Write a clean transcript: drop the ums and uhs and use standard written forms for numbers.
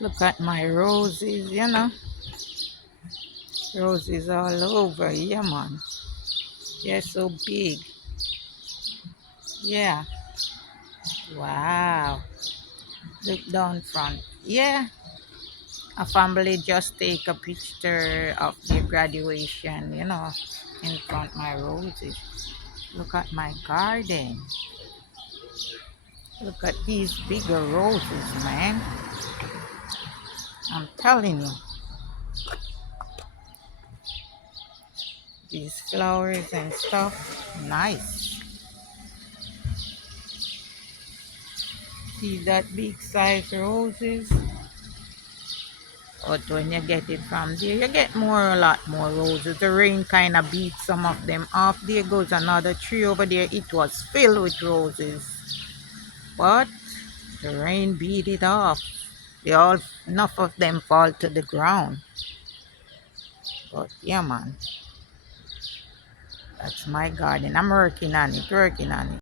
Look at my roses, you know. Roses all over. Yeah, man. They're so big. Yeah. Wow. Look down front. Yeah. A family just take a picture of their graduation, you know, in front my roses. Look at my garden. Look at these bigger roses, man. I'm telling you. These flowers and stuff. Nice. See that big size roses? But when you get it from there, you get a lot more roses. The rain kind of beat some of them off. There goes another tree over there. It was filled with roses. But the rain beat it off. Enough of them fall to the ground. But yeah, man, that's my garden. I'm working on it, working on it.